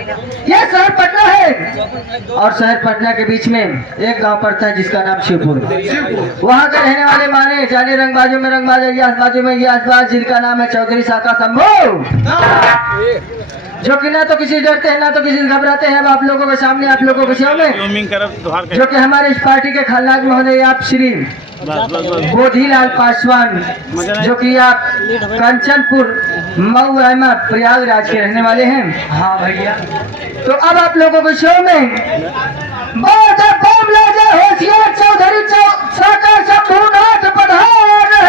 ये शहर पटना है और शहर पटना के बीच में एक गांव पड़ता है जिसका नाम शिवपुर। वहां के रहने वाले माने जाने रंगबाजों में रंगबाज है, आसबाजों में ये आसबाज, जिनका नाम है चौधरी साका शंभू, जो कि ना तो किसी से डरते हैं ना तो किसी से घबराते हैं। अब आप लोगों के सामने आप लोगों के सामने जो कि हमारे इस पार्टी के खलनायक महोदय आप श्री बोधीलाल पासवान, जो कि आप कंचनपुर मऊ अहमद प्रयागराज के रहने वाले हैं। हाँ भैया, तो अब आप लोगों के शो में होशियार चौधरी साका शंभूनाथ पधार है।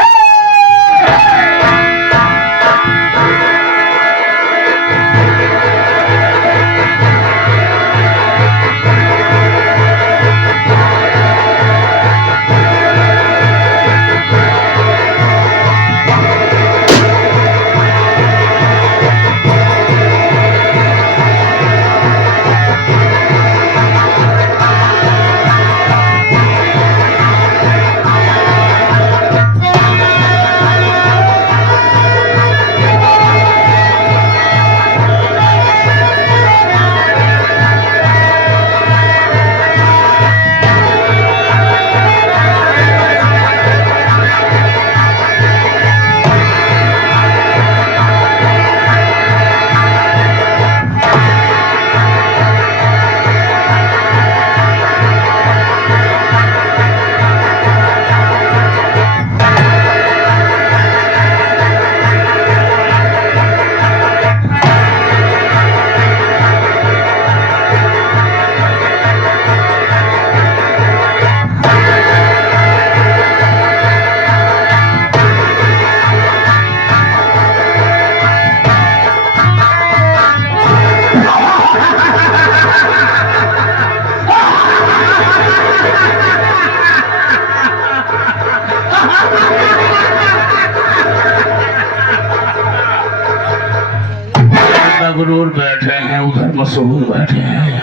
गुरूर बैठे हैं, उधर मशहूर बैठे हैं,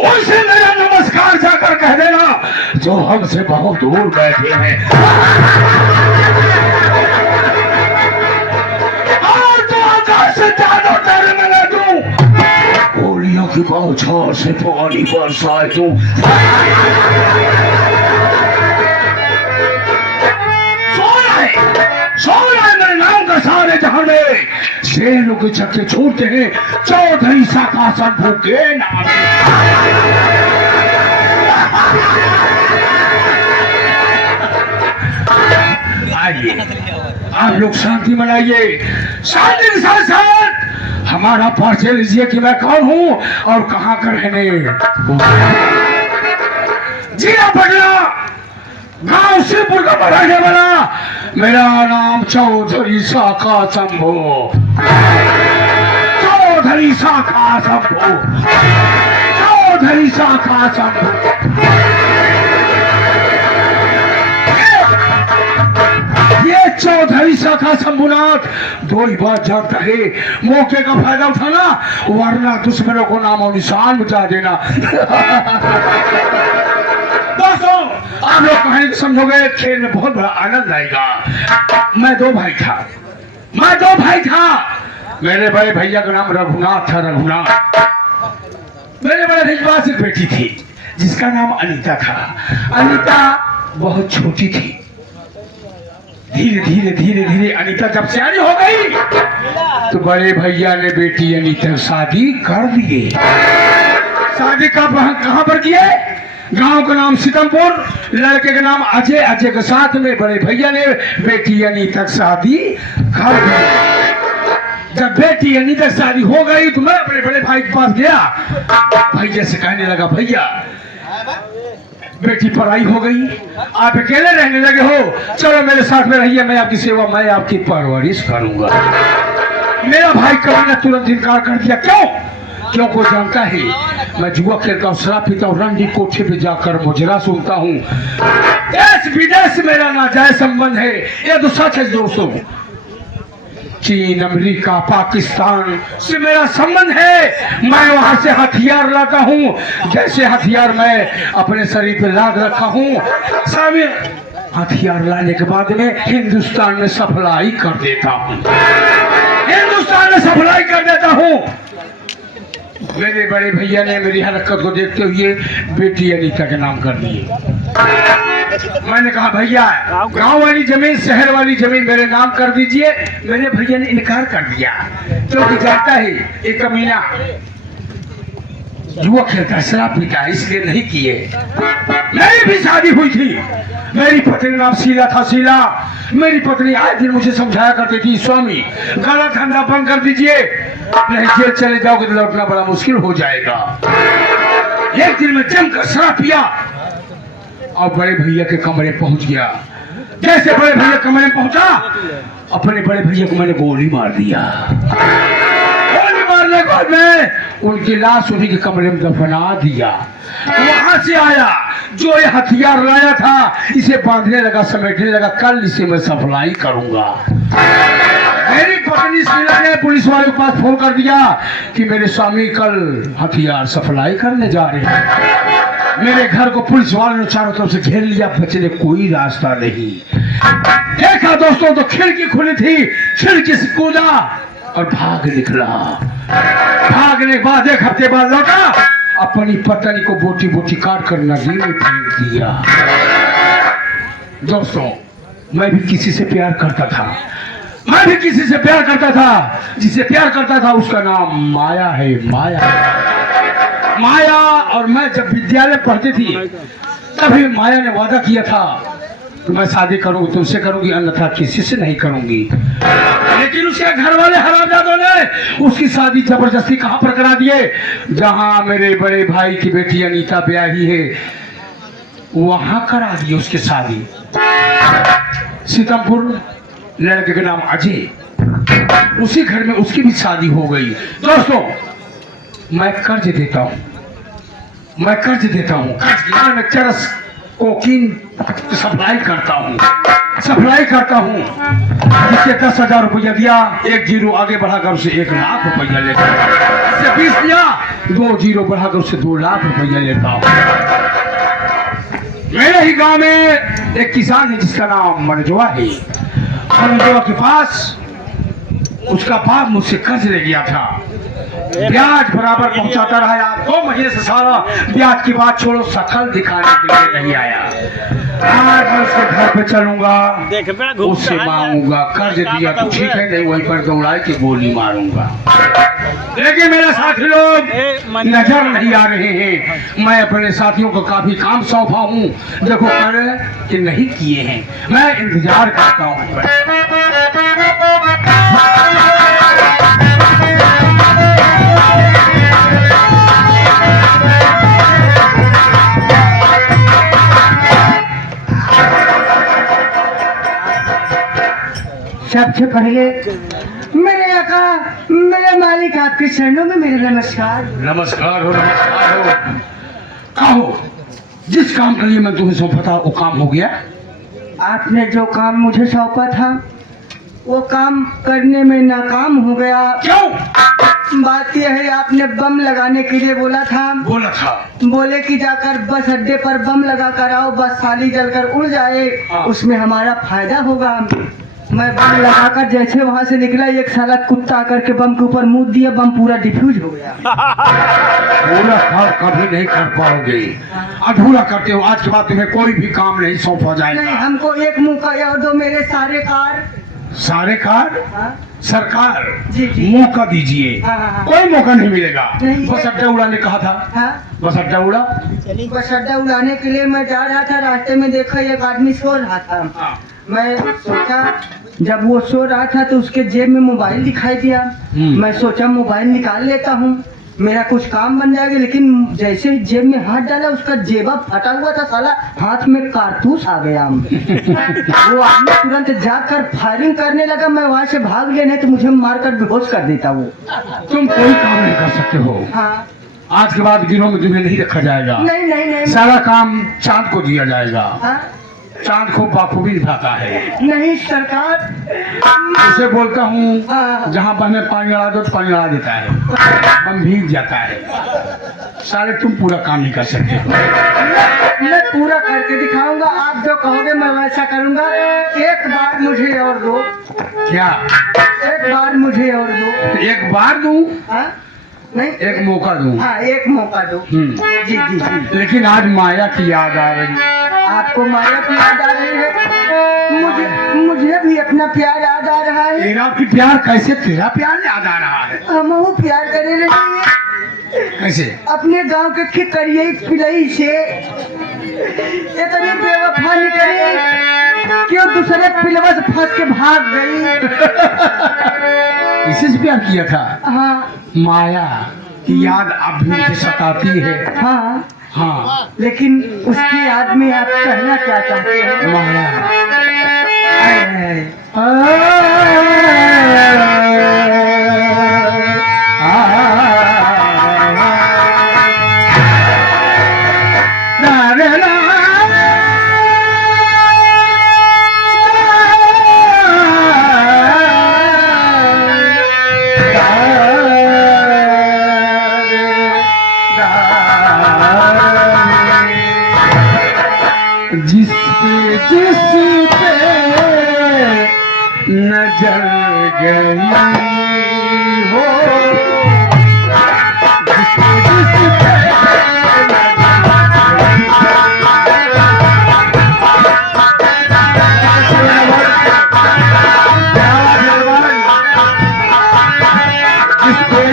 उनसे मेरा नमस्कार जाकर कह देना जो हमसे बहुत दूर बैठे हैं। और तो आकाश से चारों तेरे में ले दूं, गोलियों की बौछार से पानी बरसाए दूं। सोना है मेरे नाम का सारे जहां में, शेरों के छक्के छोड़ते हैं चौधरी साका शंभू के नाम। आइए आप लोग शांति मनाइए, शांति के साथ साथ हमारा परिचय लीजिए कि मैं कौन हूँ और कहाँ का रहने। जिला पटना, गांव शिवपुर का रहने वाला, मेरा नाम चौधरी साका शंभू, चौधरी साका शंभू, चौधरी साका शंभू। ये चौधरी साका शंभूनाथ दो ही बात जानता है, मौके का फायदा उठाना वरना दुश्मनों को नामो निशान मिटा देना। दोस्तों आप लोग कहानी समझोगे, खेल में बहुत बड़ा आनंद आएगा। मैं दो भाई था, मेरे बड़े भैया का नाम रघुनाथ था, रघुनाथ। मेरे बड़े भैया से बेटी थी जिसका नाम अनीता था। अनीता बहुत छोटी थी। धीरे धीरे अनीता जब सियानी हो गई तो बड़े भैया ने बेटी अनीता शादी कर दिए। शादी कहाँ पर किए? गांव का नाम सीतमपुर, लड़के का नाम अजय, अजय के साथ में बड़े भैया ने बेटी अनीता शादी कर दी। जब बेटी अनीता शादी हो गई तो मैं अपने बड़े भाई के पास गया, भैया से कहने लगा, भैया बेटी पढ़ाई हो गई, आप अकेले रहने लगे हो, चलो मेरे साथ में रहिए, मैं आपकी सेवा, मैं आपकी परवरिश करूंगा। मेरा भाई कभी ने तुरंत इनकार कर दिया। क्यों को जानता है मैं जुआ खेलता हूँ, शराब पीता हूँ, रंडी कोठे पे जाकर मुजरा सुनता हूँ, देश विदेश मेरा नाजायज संबंध है। ये तो सच है दोस्तों, चीन, अमेरिका, पाकिस्तान से मेरा संबंध है। मैं वहां से हथियार लाता हूँ, जैसे हथियार मैं अपने शरीर पे लाद रखा हूँ, सभी हथियार लाने के बाद में हिंदुस्तान में सप्लाई कर देता हूँ, हिंदुस्तान में सप्लाई कर देता हूँ। मेरे बड़े भैया ने मेरी हरकत को देखते हुए बेटी अनीता के नाम कर दिए। मैंने कहा भैया गांव वाली जमीन शहर वाली जमीन मेरे नाम कर दीजिए। मेरे भैया ने इनकार कर दिया क्योंकि जानता है एक कमीना जुआ खेलता है, शराब पीता है, इसलिए नहीं किए। मेरी भी शादी हुई थी, मेरी पत्नी का नाम शीला था। शीला मेरी पत्नी आए दिन मुझे समझाया करती थी, स्वामी गलत धंधा बंद कर दीजिए, नहीं जेल चले जाओगे तो लौटना बड़ा मुश्किल हो जाएगा। एक दिन मैं जमकर शराब पिया और बड़े भैया के कमरे पहुंच गया। जैसे बड़े भैया कमरे में पहुंचा, अपने बड़े भैया को मैंने गोली मार दिया। गोली मारने के बाद मैं उनकी लाश उन्हीं के कमरे में दफना दिया। वहां से आया जो ये हथियार लाया था, इसे बांधने लगा, समेटने लगा, कल इसे मैं सप्लाई करूंगा। मेरी पत्नी शीला ने पुलिस वाले के पास फोन कर दिया कि मेरे स्वामी कल हथियार सप्लाई करने जा रहे हैं। मेरे घर को पुलिस वालों ने चारों तरफ से घेर लिया, बचने कोई रास्ता नहीं। देखा दोस्तों तो खिड़की खुली थी, खिड़की से कूदा और भाग निकला। भागने के बाद एक हफ्ते बाद लौटा, अपनी पत्नी को बोटी बोटी काट कर नदी में फेंक दिया। दोस्तों मैं भी किसी से प्यार करता था, मैं भी किसी से प्यार करता था। जिसे प्यार करता था उसका नाम माया है। माया और मैं जब विद्यालय पढ़ती थी तभी माया ने वादा किया था कि मैं शादी करूंगी तुमसे करूंगी, अन्यथा किसी से नहीं करूंगी। लेकिन उसके घर वाले हरामजादों ने उसकी शादी जबरदस्ती कहां पर करा दिए, जहां मेरे बड़े भाई की बेटी अनीता ब्याही है वहां करा दी उसकी शादी। सीतापुर लड़के का नाम अजय, उसी घर में उसकी भी शादी हो गई। दोस्तों मैं कर्ज देता हूँ, मैं कर्ज देता हूँ, मैं चरस कोकीन सप्लाई करता हूँ, सप्लाई करता हूँ। जिससे 10,000 रुपया दिया, 1 जीरो आगे बढ़ाकर उसे 1 लाख रुपया लेता हूँ। इससे 20 दिया, 2 जीरो बढ़ाकर उसे 2 लाख रुपया लेता हूँ। मेरे ही गांव में एक किसान है जिसका नाम मनजोआ है। मनजोआ के पास उसका बाप मुझसे कर्ज ले गया था, ब्याज बराबर पहुंचाता रहा। 2 महीने से सारा ब्याज की बात छोड़ो, शकल दिखाने के लिए नहीं आया। आज मैं उसके घर पे चलूंगा, उससे मांगूंगा, कर्ज दिया तो ठीक है, नहीं वहीं पर दौड़ाई की गोली मारूंगा। लेकिन मेरे साथी लोग नजर नहीं आ रहे हैं। मैं अपने साथियों को काफी काम सौंपा हूँ, देखो कर कि नहीं किए हैं। मैं इंतजार करता हूँ। सबसे पहले मेरे आका, मेरे मालिक, आपके चरणों में मेरा नमस्कार। नमस्कार हो, नमस्कार हो। कहो, जिस काम के लिए मैं तुम्हें सौंपा था वो काम हो गया? आपने जो काम मुझे सौंपा था वो काम करने में नाकाम हो गया। क्यों? बात यह है, आपने बम लगाने के लिए बोला था, बोले कि जाकर बस अड्डे पर बम लगा कर आओ, बस साली जलकर उड़ जाए, उसमें हमारा फायदा होगा। मैं बम लगाकर जैसे वहां से निकला, एक साला कुत्ता आकर के बम के ऊपर मुंह दिया, बम पूरा डिफ्यूज हो गया। पूरा काम कभी नहीं कर पाओगे, अधूरा करते हो। आज के बाद तुम्हें कोई भी काम नहीं सौंपा जाएगा। नहीं, हमको एक मौका और दो, मेरे सारे कार। सारे कार? हाँ? सरकार जी जी मौका दीजिए। हाँ। कोई मौका नहीं मिलेगा। नहीं, बस अड्डा उड़ाने कहा था। हाँ? बस अड्डा उड़ा। बस अड्डा उड़ाने के लिए मैं जा रहा था, रास्ते में देखा एक आदमी सो रहा था। हाँ। मैं सोचा, जब वो सो रहा था तो उसके जेब में मोबाइल दिखाई दिया। मैं सोचा मोबाइल निकाल लेता हूँ, मेरा कुछ काम बन जाएगा। लेकिन जैसे ही जेब में हाथ डाला, उसका जेबा फटा हुआ था, साला हाथ में कारतूस आ गया। वो आदमी तुरंत जाकर फायरिंग करने लगा। मैं वहां से भाग गया, नहीं तो मुझे मारकर बेहोश कर देता वो। तुम कोई काम नहीं कर सकते हो। हाँ। आज के बाद गिरोह में तुम्हें नहीं रखा जाएगा। नहीं नहीं नहीं, सारा काम चांद को दिया जाएगा। हाँ? चांद को बाखूबी निभाता है। नहीं सरकार, उसे बोलता हूँ हाँ। जहाँ बम में पानी लगा दो तो पानी लगा देता है, बम भीग जाता है। सारे तुम पूरा काम नहीं कर सकते हो। मैं पूरा करके दिखाऊंगा, आप जो कहोगे मैं वैसा करूंगा। एक बार मुझे और दो। क्या? एक बार मुझे और दो। एक बार दूं? हाँ? नहीं एक मौका दूं। हाँ एक मौका दो। जी जी जी। लेकिन आज माया की याद आ रही है। आपको माया की याद आ रही है? मुझे भी अपना प्यार याद आ रहा है। तेरा भी प्यार कैसे? तेरा प्यार याद आ रहा है हम वो प्यार करे रहे हैं कैसे? अपने गांव के खिकरिये पिलई से इतनी बेवफा निकली कि वो दूसरे पिलवा से फंस के भाग गई। इसी से प्यार किया था। हाँ माया की याद अब भी मुझे सताती है। हाँ हाँ, लेकिन उसकी याद में आप कहना क्या चाहते हैं? माया जिस पे नजर गई हो,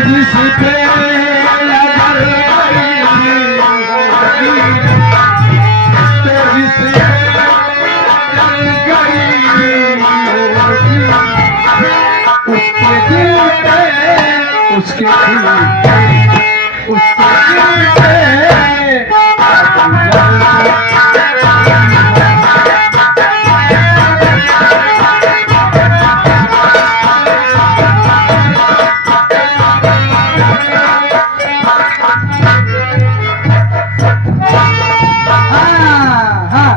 जिस पे उसके हाँ हाँ